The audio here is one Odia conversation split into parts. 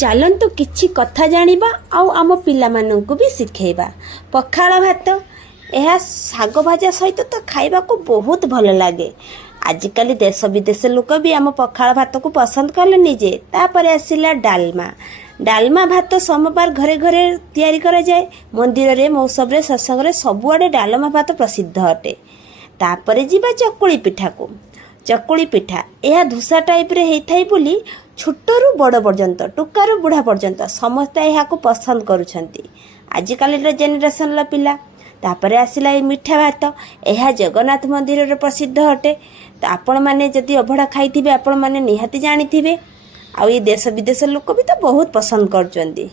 ଚାଲନ୍ତୁ କିଛି କଥା ଜାଣିବା ଆଉ ଆମ ପିଲାମାନଙ୍କୁ ବି ଶିଖେଇବା। ପଖାଳ ଭାତ, ଏହା ଶାଗ ଭଜା ସହିତ ତ ଖାଇବାକୁ ବହୁତ ଭଲ ଲାଗେ। ଆଜିକାଲି ଦେଶ ବିଦେଶ ଲୋକ ବି ଆମ ପଖାଳ ଭାତକୁ ପସନ୍ଦ କଲେନି ଯେ। ତାପରେ ଆସିଲା ଡାଲମା। ଡାଲମା ଭାତ ସୋମବାର ଘରେ ଘରେ ତିଆରି କରାଯାଏ। ମନ୍ଦିରରେ, ମୌସବରେ, ସତ୍ସଙ୍ଗରେ ସବୁଆଡ଼େ ଡାଲମା ଭାତ ପ୍ରସିଦ୍ଧ ଅଟେ। ତାପରେ ଯିବା ଚକୁଳି ପିଠାକୁ। ଚକୁଳି ପିଠା ଏହା ଧୂସା ଟାଇପ୍ରେ ହେଇଥାଏ ବୋଲି ଛୋଟରୁ ବଡ଼ ପର୍ଯ୍ୟନ୍ତ, ଟୋକାରୁ ବୁଢ଼ା ପର୍ଯ୍ୟନ୍ତ ସମସ୍ତେ ଏହାକୁ ପସନ୍ଦ କରୁଛନ୍ତି ଆଜିକାଲିର ଜେନେରେସନ୍ର ପିଲା। ତାପରେ ଆସିଲା ଏଇ ମିଠା ଭାତ। ଏହା ଜଗନ୍ନାଥ ମନ୍ଦିରରେ ପ୍ରସିଦ୍ଧ ଅଟେ। ତ ଆପଣମାନେ ଯଦି ଅଭଡ଼ା ଖାଇଥିବେ ଆପଣମାନେ ନିହାତି ଜାଣିଥିବେ। ଆଉ ଏ ଦେଶ ବିଦେଶ ଲୋକ ବି ତ ବହୁତ ପସନ୍ଦ କରୁଛନ୍ତି।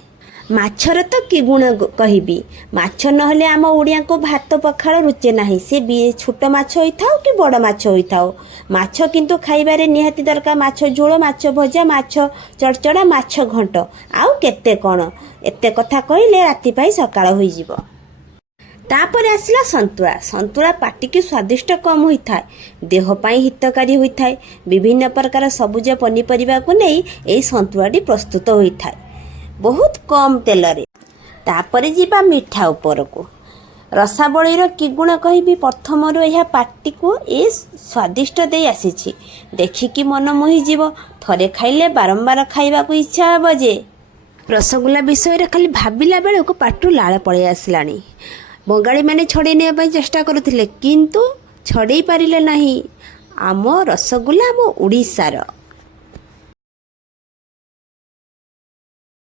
ମାଛର ତ କି ଗୁଣ କହିବି। ମାଛ ନହେଲେ ଆମ ଓଡ଼ିଆଙ୍କୁ ଭାତ ପଖାଳ ରୁଚେ ନାହିଁ। ସେ ଛୋଟ ମାଛ ହୋଇଥାଉ କି ବଡ଼ ମାଛ ହୋଇଥାଉ, ମାଛ କିନ୍ତୁ ଖାଇବାରେ ନିହାତି ଦରକାର। ମାଛ ଝୋଳ, ମାଛ ଭଜା, ମାଛ ଚଡ଼ଚଡ଼ା, ମାଛ ଘଣ୍ଟ, ଆଉ କେତେ କ'ଣ। ଏତେ କଥା କହିଲେ ରାତି ପାଇଁ ସକାଳ ହୋଇଯିବ। ତାପରେ ଆସିଲା ସନ୍ତୁଳା। ସନ୍ତୁଳା ପାଟିକି ସ୍ୱାଦିଷ୍ଟ କମ୍ ହୋଇଥାଏ, ଦେହ ପାଇଁ ହିତକାରୀ ହୋଇଥାଏ। ବିଭିନ୍ନ ପ୍ରକାର ସବୁଜ ପନିପରିବାକୁ ନେଇ ଏହି ସନ୍ତୁଳାଟି ପ୍ରସ୍ତୁତ ହୋଇଥାଏ ବହୁତ କମ୍ ତେଲରେ। ତାପରେ ଯିବା ମିଠା ଉପରକୁ। ରସାବଳୀର କି ଗୁଣ କହିବି। ପ୍ରଥମରୁ ଏହା ପାଟିକୁ ଏ ସ୍ୱାଦିଷ୍ଟ ଦେଇ ଆସିଛି, ଦେଖିକି ମନ ମୋହିଯିବ। ଥରେ ଖାଇଲେ ବାରମ୍ବାର ଖାଇବାକୁ ଇଚ୍ଛା ହେବ ଯେ। ରସଗୋଲା ବିଷୟରେ ଖାଲି ଭାବିଲା ବେଳକୁ ପାଟିରୁ ଲାଳ ପଳେଇ ଆସିଲାଣି। ବଙ୍ଗାଳୀମାନେ ଛଡ଼େଇ ନେବା ପାଇଁ ଚେଷ୍ଟା କରୁଥିଲେ, କିନ୍ତୁ ଛଡ଼େଇ ପାରିଲେ ନାହିଁ। ଆମ ରସଗୋଲା ଆମ ଓଡ଼ିଶାର